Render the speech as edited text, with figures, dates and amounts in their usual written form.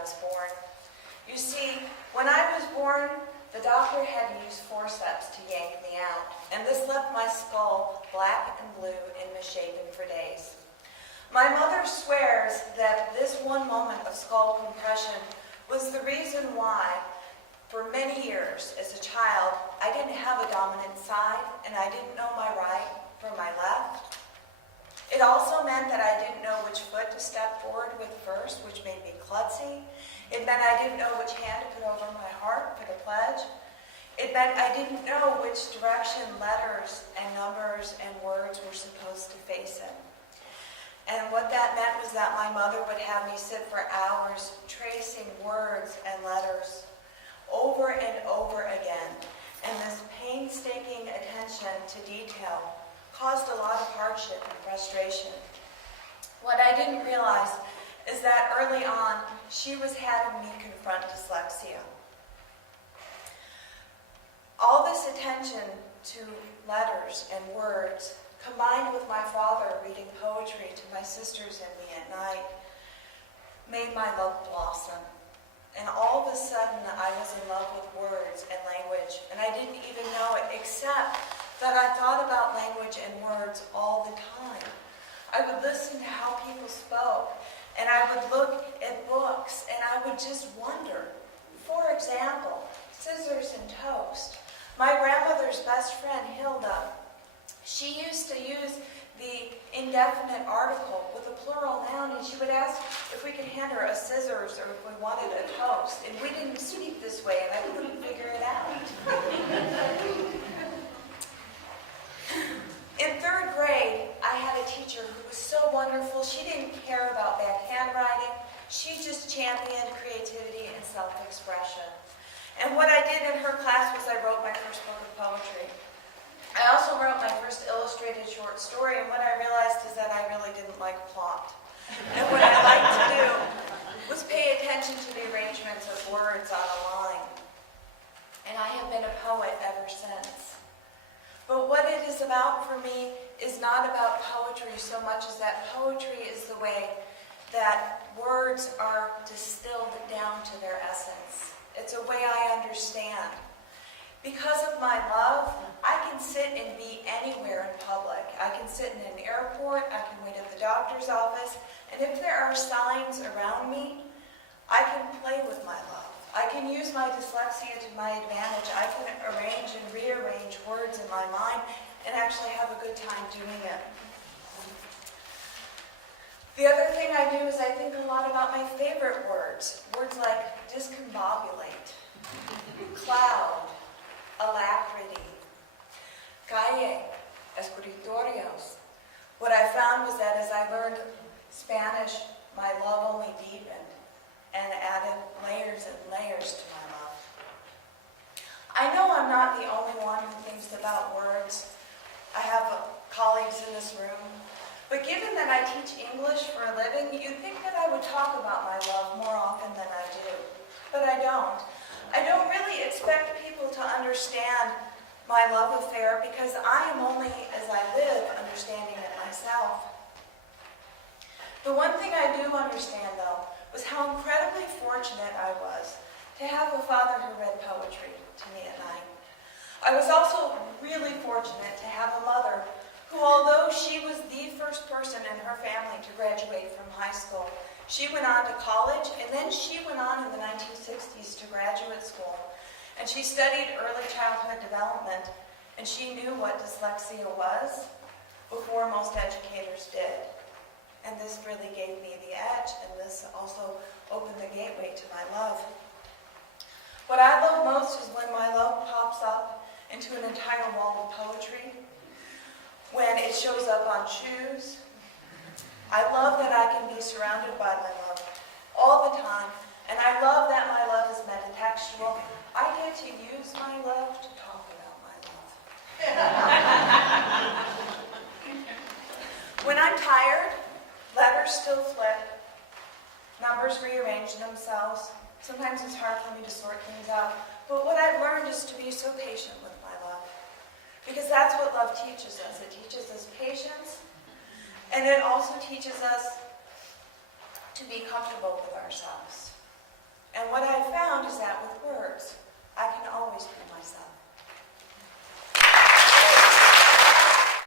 was born. You see, when I was born, the doctor had to use forceps to yank me out, and this left my skull black and blue and misshapen for days. My mother swears that this one moment of skull compression was the reason why, for many years as a child, I didn't have a dominant side, and I didn't know my right from my left. It also meant that I didn't know which foot to step forward with first, which made me klutzy. It meant I didn't know which hand to put over my heart for the pledge. It meant I didn't know which direction letters and numbers and words were supposed to face in. And what that meant was that my mother would have me sit for hours tracing words and letters over and over again. And this painstaking attention to detail caused a lot of hardship and frustration. What I didn't realize is that early on, she was having me confront dyslexia. All this attention to letters and words, combined with my father reading poetry to my sisters and me at night, made my love blossom. And all of a sudden, I was in love with words and language, and I didn't even know it, except that I thought about language and words all the time. I would listen to how people spoke, and I would look at books, and I would just wonder. For example, scissors and toast. My grandmother's best friend, Hilda, she used to use the indefinite article with a plural noun, and she would ask if we could hand her a scissors or if we wanted a toast. And we didn't speak this way, and I couldn't figure it out. In third grade, I had a teacher who was so wonderful. She didn't care about bad handwriting. She just championed creativity and self-expression. And what I did in her class was I wrote my first book of poetry. I also wrote my first illustrated short story, and what I realized is that I really didn't like plot. And what I liked to do was pay attention to the arrangements of words on a line. And I have been a poet ever since. But what it is about for me is not about poetry so much as that poetry is the way that words are distilled down to their essence. It's a way I understand. Because of my love, I can sit and be anywhere in public. I can sit in an airport, I can wait at the doctor's office, and if there are signs around me, I can play with my love. I can use my dyslexia to my advantage. I can arrange and rearrange words in my mind and actually have a good time doing it. The other thing I do is I think a lot about my favorite words. Words like discombobulate, cloud, alacrity, calle, escritorios. What I found was that as I learned Spanish, my love only deepened and added layers and layers to my love. I know I'm not the only one who thinks about words. I have colleagues in this room. But given that I teach English for a living, you'd think that I would talk about my love more often than I do. But I don't. I don't really expect people to understand my love affair because I am only, as I live, understanding it myself. The one thing I do understand, though, was how incredibly fortunate I was to have a father who read poetry to me at night. I was also really fortunate to have a mother who, although she was the first person in her family to graduate from high school, she went on to college, and then she went on in the 1960s to graduate school. And she studied early childhood development, and she knew what dyslexia was before most educators did. And this really gave me the edge, and this also opened the gateway to my love. What I love most is when my love pops up into an entire wall of poetry, when it shows up on shoes. I love that I can be surrounded by my love all the time, and I love that my love is metatextual. I get to use my love to talk about my love. When I'm tired, letters still flip, numbers rearrange themselves. Sometimes it's hard for me to sort things out, but what I've learned is to be so patient with my love, because that's what love teaches us. It teaches us patience, and it also teaches us to be comfortable with ourselves.